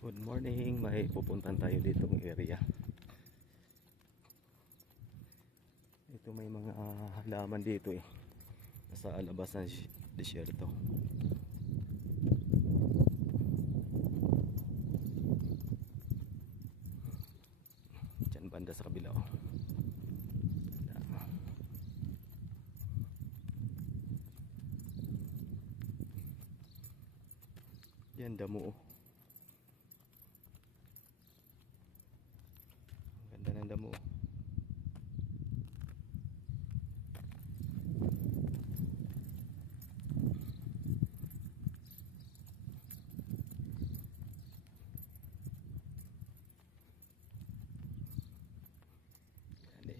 Good morning, may pupuntan tayo ditong area. Ito may mga halaman dito nasa labas ng disyerto. Diyan banda sa kabila Yan damo Ang ganda ng damo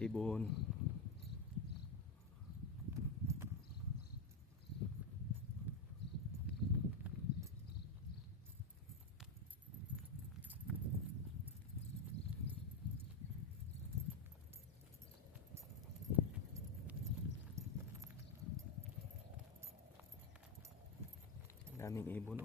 ibon. Daming ibon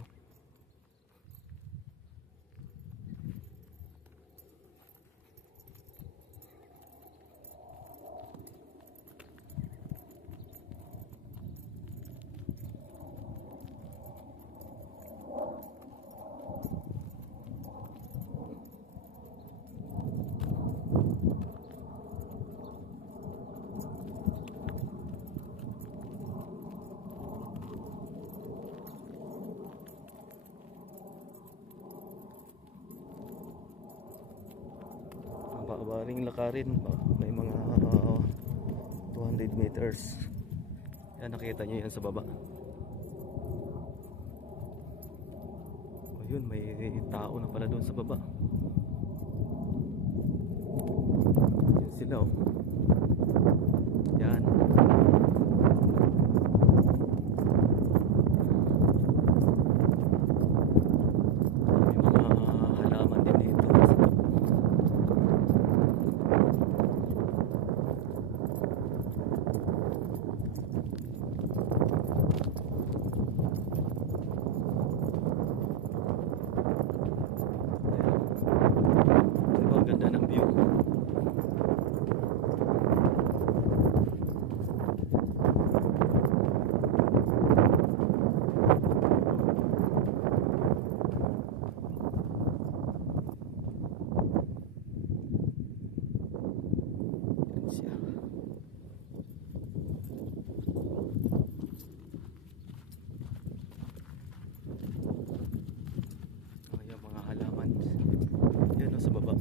Baring lakarin, may mga 200 meters. Yan, nakita nyo yan sa baba. O yun, may tao na pala doon sa baba. Yan sila yan. Sa baba.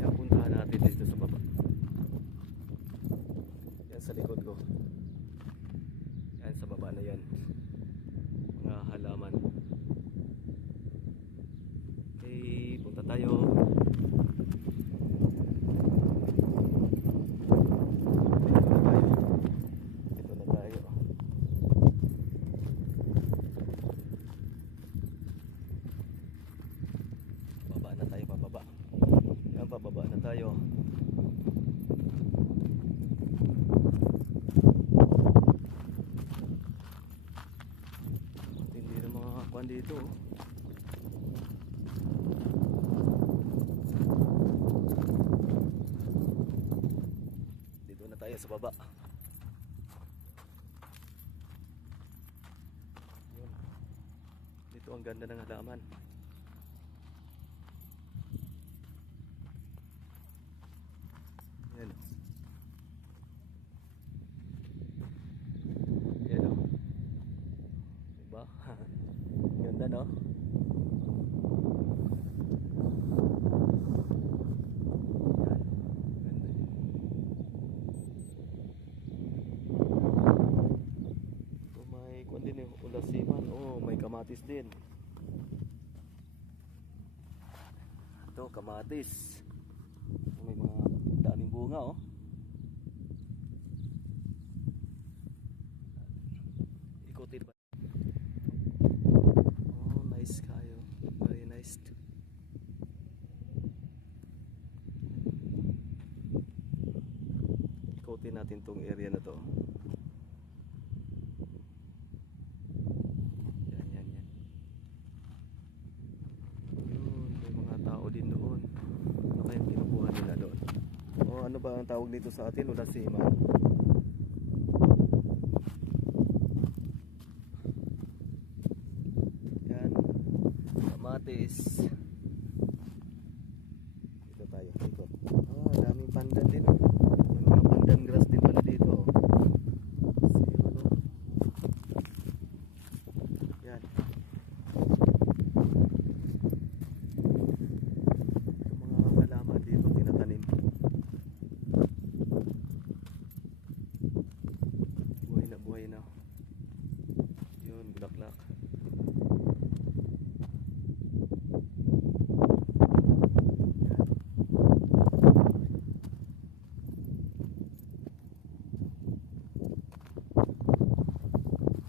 Yan, puntahan natin dito sa baba. Yan sa likod ko. Yan sa baba na yan. Mga halaman. Okay, punta tayo. Pababa na tayo. Hindi na mga kwan dito. Dito na tayo sa baba. Yun. Dito ang ganda ng halaman. Yan. Yan diba? Ganda no? Yan. Ganda. Ito may kwan din ulasiman. Oh, may kamatis din. Ito kamatis. May mga daming bunga ikutin ba? Oh, nice kayo. Very nice. ikutin natin tong area na to. Yan. Yun, may mga tao din doon. Ano kayang kinukuha nila doon? O ano ba ang tawag dito sa atin? Ulasima. Yan. Kamatis. Dito tayo. Ikot. Daming pandan din. May mga pandan grass din pala dito. Ano? Yan. Yung mga halaman dito tinatanim. Buhay na. Yun, bulaklak.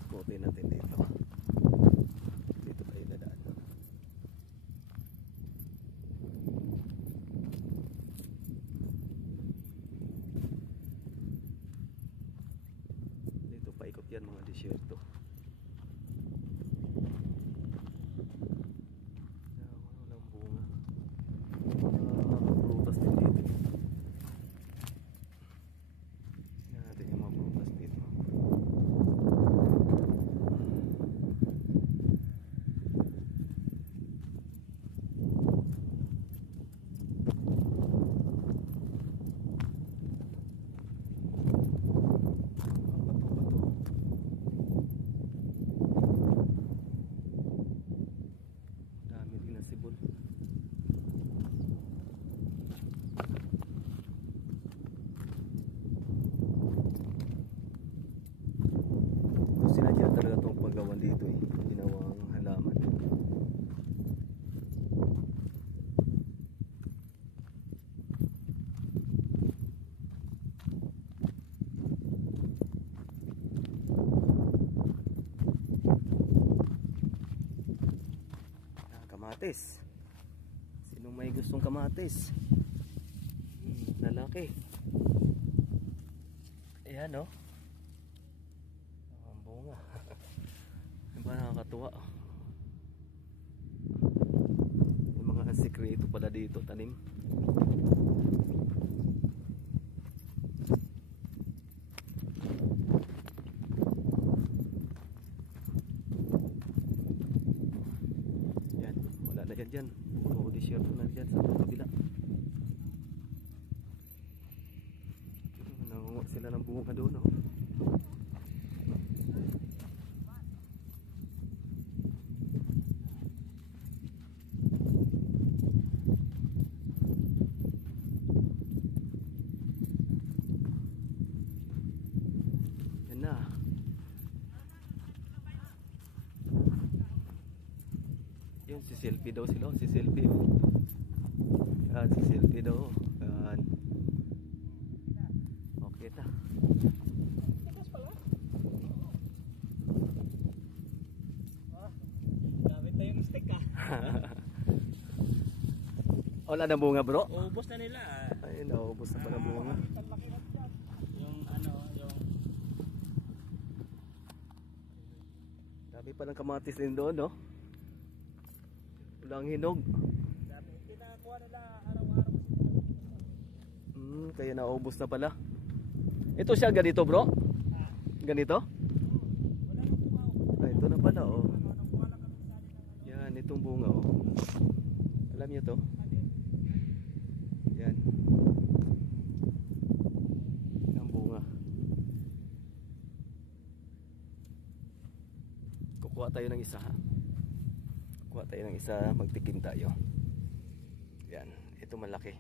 Kopi natin dito. Dito tayo dadaan. Dito paikot yan mga disyerto. Walang bunga. Prutas din dito. Tingnan natin yung mga prutas dito. Dami din na sibol. Sinadya talaga itong paggawan dito ginawang halaman. Kamatis. Sinong may gustong kamatis? Lalaki. Ayan o. Ang bunga. Diba nakakatuwa? May mga sikreto pala dito, tanim. Yan, wala na yan dyan. Puro disyerto na dyan sa kabila. Nangungo sila ng bunga doon, no? Yan na. Yun, si selfie daw sila. Si selfie. Yan, si selfie daw. Yan. Okay ta. Gamit na yung stick ka. Wala na bunga, bro? Ubos na nila. Ayun, naubos na pala bunga. Yung ano, yung Dami palang kamatis din doon, no? Walang hinog. sabi, pinakuha nila araw-araw. Kaya naubos na pala. Ito siya ganito, bro? Ganito? Wala nang tumaw. Ito na pala, oh. Nakuha lang kami sa alin ng Yan, itong bunga, oh. Alam niyo to? Yan. Ang bunga. Kukuha tayo ng isa, ha? Kukuha tayo ng isa, magtikim tayo. Yan, ito malaki.